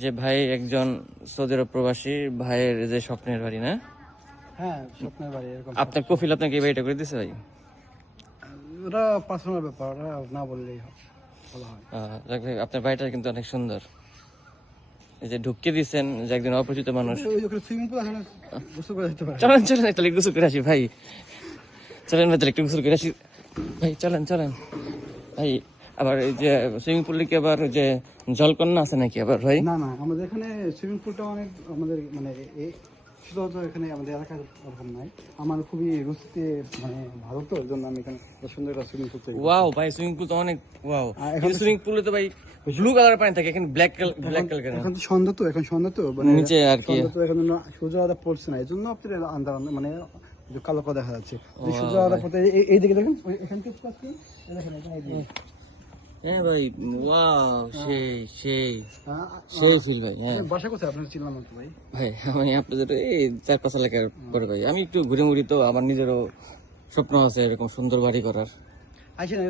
যে ভাই একজন সৌদি আরব প্রবাসী, ভাইয়ের যে স্বপ্নের বাড়ি না? হ্যাঁ, স্বপ্নের বাড়ি এরকম। আপনার কফিল আপনাকে এই বাড়িটা করে দিছে ভাই? ওটা পার্সোনাল ব্যাপার, ওটা না বললেই ভালো হয়। যাক ভাই, আপনার বাড়িটা কিন্তু অনেক সুন্দর। এই যে ঢুকিয়ে দিচ্ছেন যে একজন অপরিচিত মানুষ। ওই ওখানে সুইমিং পুল আছে না, গোসল করে যেতে পারে। চলেন চলেন, তাহলে গোসল করে আসি ভাই। চলেন ভাই, তাহলে একটু গোসল করে আসি ভাই। চলেন চলেন ভাই। আবার এই যে সুইমিং পুলে কি আবার যে জলকন্যা আছে নাকি আবার ভাই? না না, আমাদের এখানে সুইমিং পুলটা অনেক, আমাদের মানে শুধু এখানে আমাদের এলাকায় ওরকম নাই। আমার খুবই রুচিতে মানে ভালো, তো ওই জন্য আমি এখানে সুন্দর একটা সুইমিং পুল চাই। ওয়াও ভাই, সুইমিং পুল তো অনেক ওয়াও। এখন কিন্তু সুইমিং পুলে তো ভাই ব্লু কালার পানি থাকে, এখানে ব্ল্যাক কালার। এখন তো সন্ধ্যা, তো এখন সন্ধ্যা, তো মানে নিচে আর কি সন্ধ্যা, তো এখন সূর্য আলো পড়ছে না, এই জন্য আপনার আন্ধার মানে একটু কালো কালো দেখা যাচ্ছে। যদি সূর্য আলো পড়তে এই দিকে দেখেন, এখান থেকে পাচ্ছি, দেখেন এখানে এই দিকে। হ্যাঁ ভাই, ওয়াও, সেই সেই হ্যাঁ, সেই ফিল ভাই। হ্যাঁ বাসা কোথায় আপনার? চিনলাম না তো ভাই। ভাই, আমি আপনাদের এই 4-5 এলাকার পরে ভাই। আমি একটু ঘুরে মুড়ি, তো আমার নিজেরও স্বপ্ন আছে এরকম সুন্দর বাড়ি করার। আইসেন,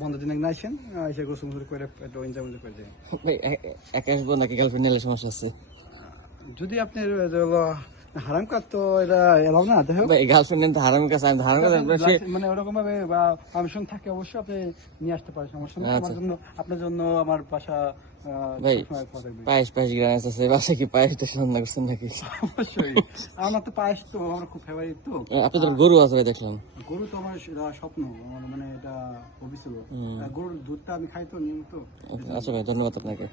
বন্ধ দিন একদিন আইসেন, এসে গোসল মোসল করে একটু এনজয় করে যায়। ভাই একা আসবো নাকি গার্লফ্রেন্ড নিলে সমস্যা আছে? যদি আপনার হারাম কাজ, তো এটা এলাও না, দেখো ভাই গার্লফ্রেন্ড নিতে হারামের কাছে, আমি হারামের কাছে মানে ওরকম ভাবে বা পারমিশন থাকে অবশ্যই, আপনি নিয়ে আসতে পারেন, সমস্যা নেই। আমার জন্য, আপনার জন্য আমার বাসা ভাই সবসময় খোলা থাকবে। পায়েস পায়েস গ্রাম আছে, বাসা কি পায়েসটা রান্না করছেন নাকি? অবশ্যই, আমার তো পায়েস তো আমার খুব ফেভারিট। তো আপনাদের গরু আছে ভাই দেখলাম। গরু তো আমার স্বপ্ন, আমার মানে এটা হবি ছিল। গরুর দুধটা আমি খাই তো নিয়মিত। আচ্ছা ভাই, ধন্যবাদ আপনাকে।